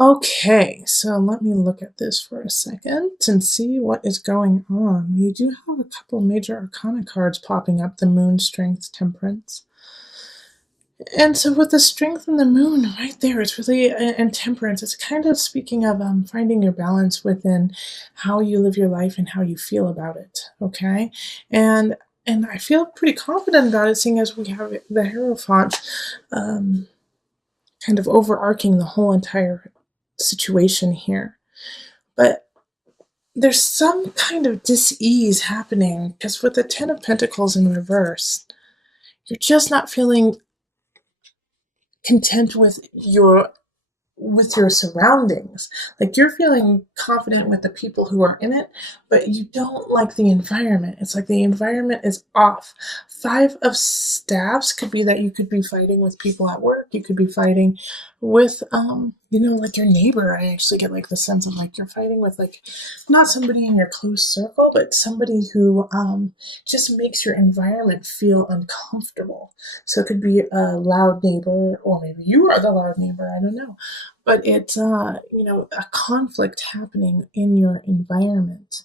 Okay, so let me look at this for a second and see what is going on. You do have a couple major arcana cards popping up, the moon, strength, temperance. And so with the strength and the moon right there, it's really, and temperance, it's kind of speaking of finding your balance within how you live your life and how you feel about it. Okay. And and I feel pretty confident about it, seeing as we have the Hierophant um, kind of overarching the whole entire situation here. But there's some kind of dis-ease happening because with the Ten of Pentacles in reverse, you're just not feeling content with your surroundings. Like you're feeling confident with the people who are in it, but you don't like the environment. It's like the environment is off. Five of Staffs could be that you could be fighting with people at work. You could be fighting with, like your neighbor. I actually get like the sense of like you're fighting with like not somebody in your close circle, but somebody who just makes your environment feel uncomfortable. So it could be a loud neighbor, or maybe you are the loud neighbor. I don't know, but it's a conflict happening in your environment,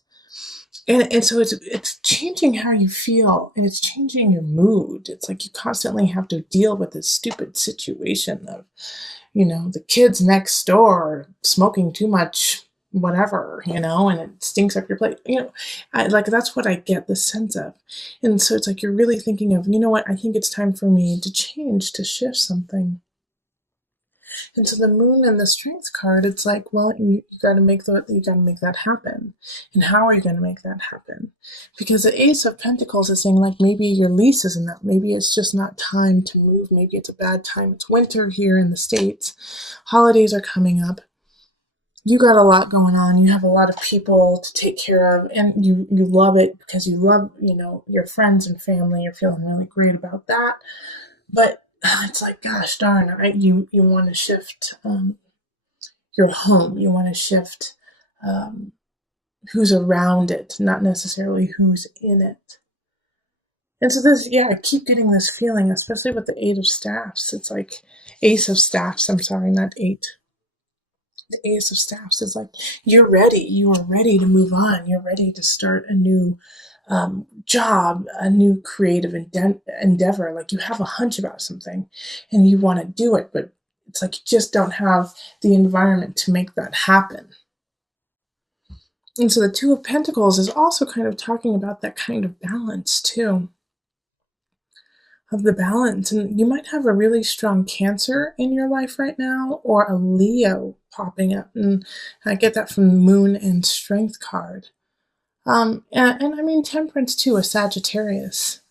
and so it's changing how you feel, and it's changing your mood. It's like you constantly have to deal with this stupid situation of the kids next door smoking too much whatever, and it stinks up your plate. Like that's what I get the sense of. And so it's like you're really thinking of, what, I think it's time for me to change, to shift something. And so the moon and the strength card, it's like, well, you got to make that happen. And how are you going to make that happen? Because the Ace of Pentacles is saying like maybe your lease isn't up. Maybe it's just not time to move. Maybe it's a bad time. It's winter here in the States. Holidays are coming up. You got a lot going on. You have a lot of people to take care of, and you love it because you love your friends and family. You're feeling really great about that. But it's like, gosh darn, you want to shift your home. You want to shift um, who's around it, not necessarily who's in it. And so this, yeah, I keep getting this feeling, especially with the Eight of Staffs. It's like Ace of Staffs. I'm sorry, not eight. The Ace of Staffs is like you're ready. You are ready to move on. You're ready to start a new job, a new creative endeavor. Like you have a hunch about something and you want to do it, but it's like you just don't have the environment to make that happen. And so the Two of Pentacles is also kind of talking about that kind of balance too, of the balance. And you might have a really strong Cancer in your life right now, or a Leo popping up. And I get that from the Moon and Strength card. And I mean Temperance too, a Sagittarius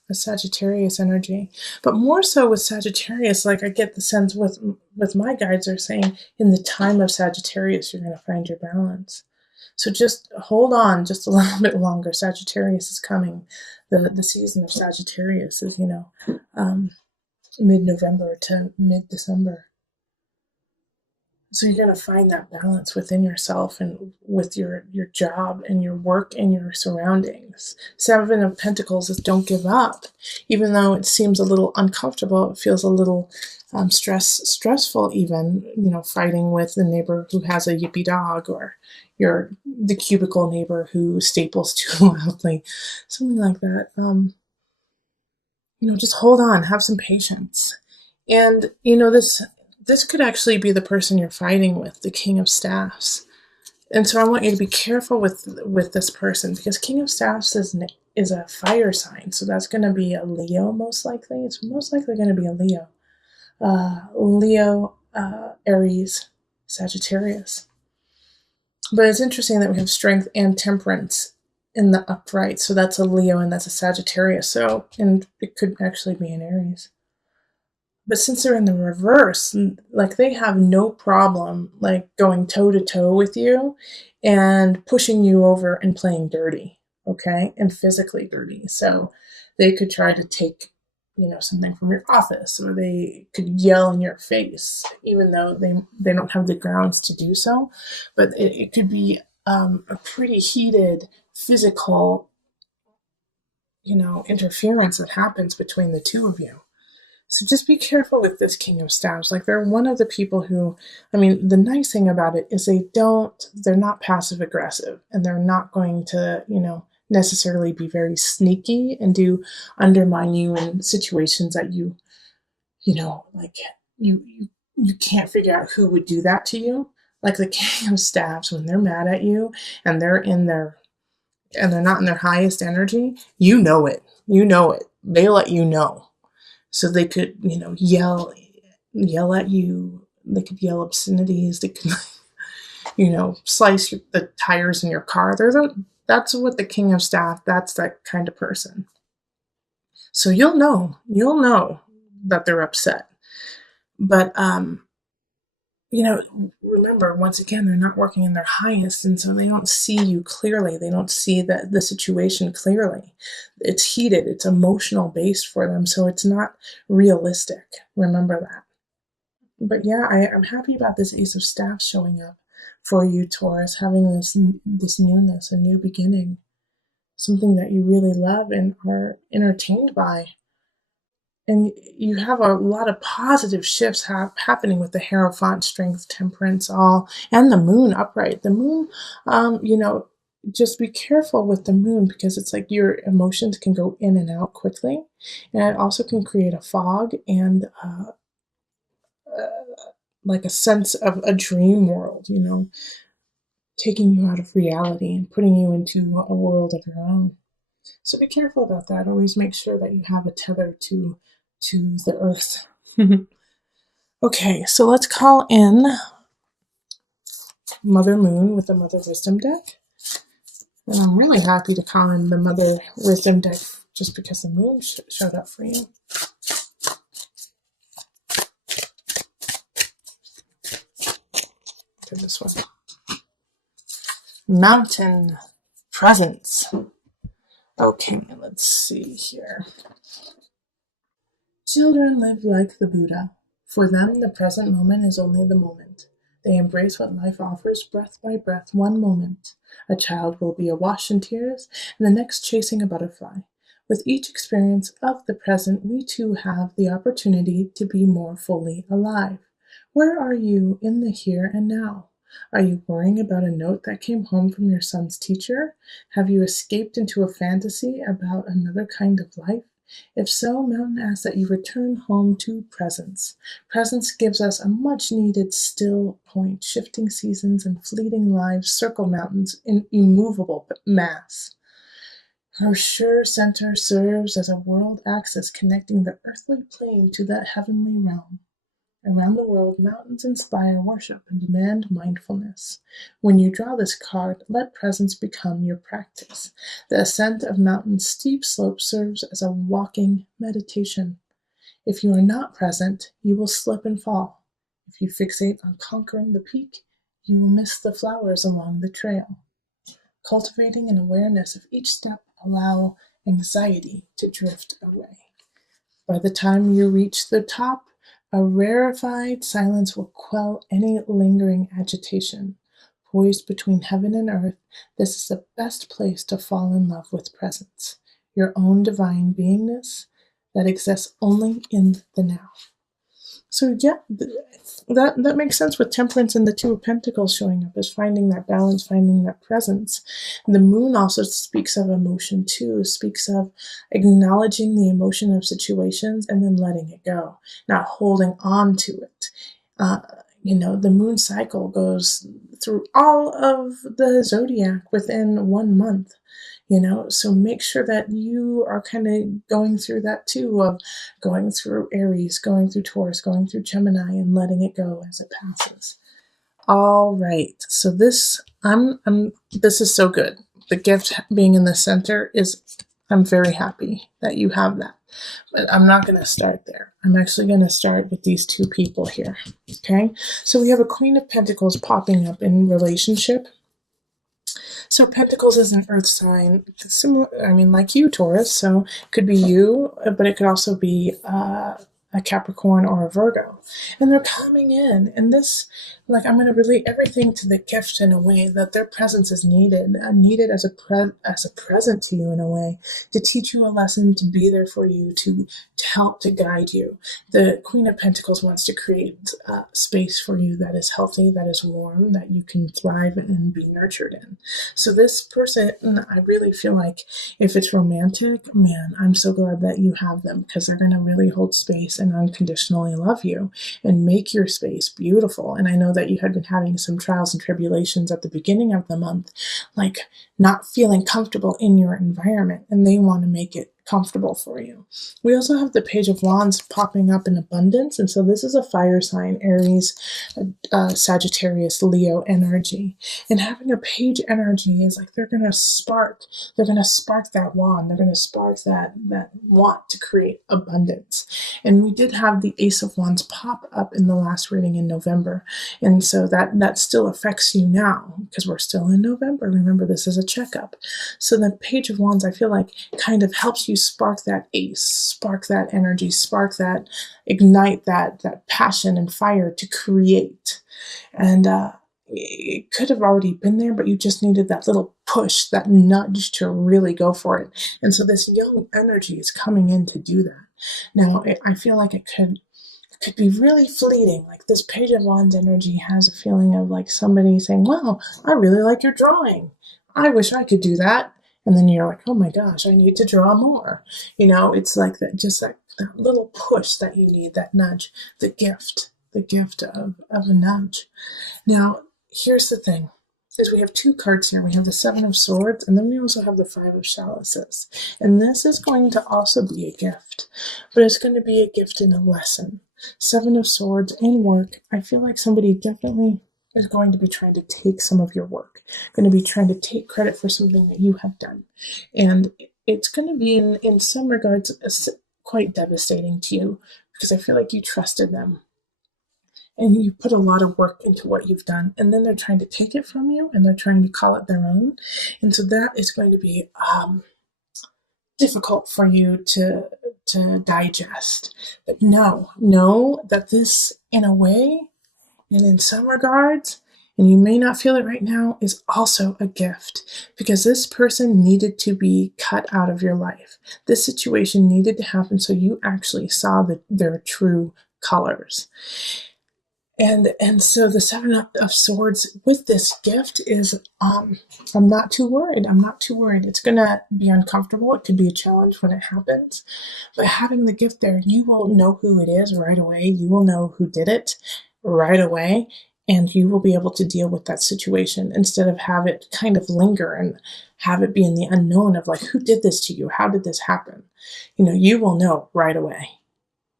energy. But more so with Sagittarius, like I get the sense with my guides are saying in the time of Sagittarius, you're going to find your balance. So just hold on just a little bit longer. Sagittarius is coming. The season of Sagittarius is, mid-November to mid-December. So you're going to find that balance within yourself and with your job and your work and your surroundings. Seven of Pentacles is don't give up. Even though it seems a little uncomfortable, it feels a little stressful even, fighting with the neighbor who has a yippy dog, or the cubicle neighbor who staples too loudly, something like that. Just hold on, have some patience. And, this could actually be the person you're fighting with, the King of Staffs. And so I want you to be careful with this person, because King of Staffs is a fire sign. So that's going to be a Leo, most likely. It's most likely going to be a Leo. Aries, Sagittarius. But it's interesting that we have strength and temperance in the upright. So that's a Leo and that's a Sagittarius. So, and it could actually be an Aries. But since they're in the reverse, like they have no problem like going toe to toe with you and pushing you over and playing dirty, okay? And physically dirty. So they could try to take, something from your office, or they could yell in your face, even though they don't have the grounds to do so. But it could be a pretty heated physical, interference that happens between the two of you. So just be careful with this King of Staves. Like, they're one of the people who, I mean, the nice thing about it is they're not passive aggressive, and they're not going to, necessarily be very sneaky and do undermine you in situations that like you can't figure out who would do that to you. Like the King of Staves, when they're mad at you and they're not in their highest energy, you know it. You know it. They let you know. So they could, yell at you. They could yell obscenities. They could, slice the tires in your car. That's what the King of Staff, that's that kind of person. So you'll know that they're upset. But, remember, once again, they're not working in their highest, and so they don't see you clearly. They don't see the situation clearly. It's heated. It's emotional based for them, so it's not realistic. Remember that. But yeah, I'm happy about this Ace of Staff showing up for you, Taurus, having this newness, a new beginning, something that you really love and are entertained by. And you have a lot of positive shifts happening with the Hierophant, Strength, Temperance, all, and the Moon upright. The Moon, just be careful with the Moon, because it's like your emotions can go in and out quickly, and it also can create a fog and like a sense of a dream world, taking you out of reality and putting you into a world of your own. So be careful about that. Always make sure that you have a tether to the earth. Okay, so let's call in Mother Moon with the Mother Wisdom deck. And I'm really happy to call in the Mother Wisdom deck just because the Moon showed up for you. Do this one. Mountain Presence. Okay, let's see here. Children live like the Buddha. For them, the present moment is only the moment. They embrace what life offers breath by breath, one moment. A child will be awash in tears, and the next chasing a butterfly. With each experience of the present, we too have the opportunity to be more fully alive. Where are you in the here and now? Are you worrying about a note that came home from your son's teacher? Have you escaped into a fantasy about another kind of life? If so, Mountain asks that you return home to presence. Presence gives us a much-needed still point. Shifting seasons and fleeting lives circle mountains in immovable mass. Her sure center serves as a world axis connecting the earthly plane to the heavenly realm. Around the world, mountains inspire worship and demand mindfulness. When you draw this card, let presence become your practice. The ascent of mountain's steep slope serves as a walking meditation. If you are not present, you will slip and fall. If you fixate on conquering the peak, you will miss the flowers along the trail. Cultivating an awareness of each step allow anxiety to drift away. By the time you reach the top, a rarefied silence will quell any lingering agitation. Poised between heaven and earth, this is the best place to fall in love with presence, your own divine beingness that exists only in the now. So yeah, that makes sense with Temperance and the Two of Pentacles showing up, is finding that balance, finding that presence. And the Moon also speaks of emotion too, speaks of acknowledging the emotion of situations and then letting it go, not holding on to it. The Moon cycle goes through all of the zodiac within 1 month. So make sure that you are kind of going through that too, of going through Aries, going through Taurus, going through Gemini, and letting it go as it passes. All right, so this is so good. The gift being in the center I'm very happy that you have that. But I'm not going to start there. I'm actually going to start with these two people here. Okay, so we have a Queen of Pentacles popping up in relationship. So Pentacles is an earth sign, similar, like you, Taurus. So it could be you, but it could also be a Capricorn or a Virgo. And they're coming in. And this, like, I'm going to relate everything to the gift in a way that their presence is needed, needed as a present to you in a way, to teach you a lesson, to be there for you, to help, to guide you. The Queen of Pentacles wants to create space for you that is healthy, that is warm, that you can thrive and be nurtured in. So this person, I really feel like if it's romantic, man, I'm so glad that you have them, because they're going to really hold space and unconditionally love you and make your space beautiful. And I know that you had been having some trials and tribulations at the beginning of the month, like not feeling comfortable in your environment, and they want to make it comfortable for you. We also have the Page of Wands popping up in abundance, and so this is a fire sign, Aries, Sagittarius, Leo energy. And having a page energy is like they're going to spark that wand, they're going to spark that want to create abundance. And we did have the Ace of Wands pop up in the last reading in November, and so that still affects you now because we're still in November. Remember, this is a checkup. So the Page of Wands, I feel like, kind of helps you spark that ace, spark that energy, spark that, ignite that passion and fire to create. And it could have already been there, but you just needed that little push, that nudge to really go for it. And so this young energy is coming in to do that. Now, I feel like it could be really fleeting. Like this Page of Wands energy has a feeling of like somebody saying, wow, I really like your drawing. I wish I could do that. And then you're like, oh my gosh, I need to draw more. It's like that, just that little push that you need, that nudge, the gift of a nudge. Now, here's the thing, is we have two cards here. We have the Seven of Swords, and then we also have the Five of Chalices. And this is going to also be a gift, but it's going to be a gift in a lesson. Seven of Swords in work. I feel like somebody definitely is going to be trying to take some of your work, going to be trying to take credit for something that you have done. And it's going to be, in some regards, quite devastating to you, because I feel like you trusted them and you put a lot of work into what you've done, and then they're trying to take it from you and they're trying to call it their own. And so that is going to be difficult for you to digest. But know that this, in a way, and in some regards, and you may not feel it right now, is also a gift, because this person needed to be cut out of your life. This situation needed to happen so you actually saw their true colors. And so the Seven of Swords with this gift is, I'm not too worried. It's going to be uncomfortable. It could be a challenge when it happens. But having the gift there, you will know who it is right away. You will know who did it right away. And you will be able to deal with that situation instead of have it kind of linger and have it be in the unknown of like, who did this to you? How did this happen? You will know right away.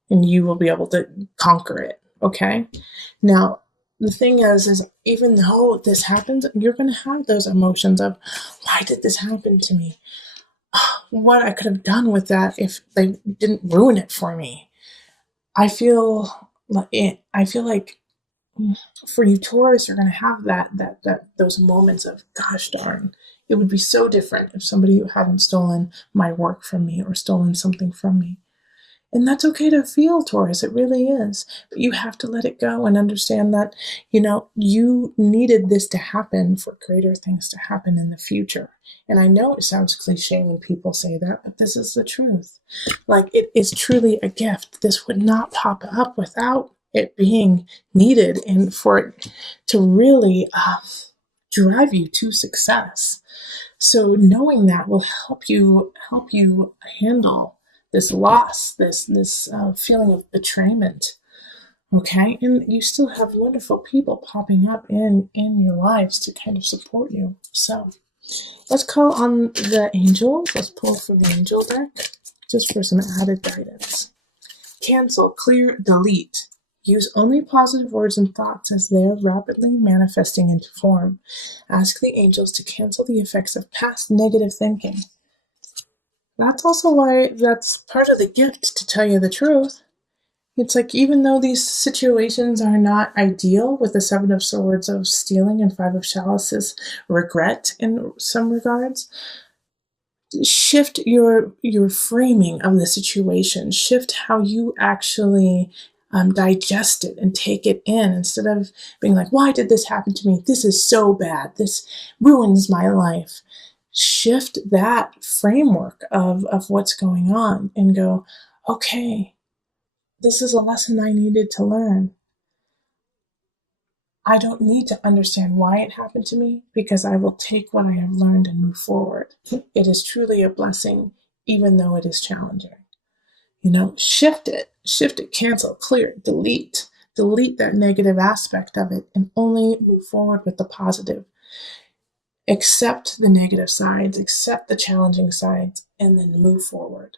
And you will be able to conquer it. Okay? Now, the thing is even though this happens, you're going to have those emotions of, why did this happen to me? What I could have done with that if they didn't ruin it for me. I feel like for you, Taurus, you're going to have those moments of, gosh darn, it would be so different if somebody hadn't stolen my work from me or stolen something from me. And that's okay to feel, Taurus. It really is. But you have to let it go and understand that, you needed this to happen for greater things to happen in the future. And I know it sounds cliche when people say that, but this is the truth. Like, it is truly a gift. This would not pop up without it being needed and for it to really drive you to success. So knowing that will help you handle this loss, this feeling of betrayment, okay? And you still have wonderful people popping up in your lives to kind of support you. So let's call on the angels. Let's pull from the angel deck just for some added guidance. Cancel, clear, delete. Use only positive words and thoughts as they are rapidly manifesting into form. Ask the angels to cancel the effects of past negative thinking. That's also why that's part of the gift, to tell you the truth. It's like, even though these situations are not ideal, with the Seven of Swords of stealing and Five of Chalices regret in some regards, shift your framing of the situation, shift how you actually digest it and take it in, instead of being like, why did this happen to me, this is so bad, this ruins my life. Shift that framework of what's going on and go, okay, this is a lesson I needed to learn. I don't need to understand why it happened to me, because I will take what I have learned and move forward. It is truly a blessing, even though it is challenging. Shift it, cancel, clear, delete that negative aspect of it, and only move forward with the positive. Accept the negative sides, accept the challenging sides, and then move forward.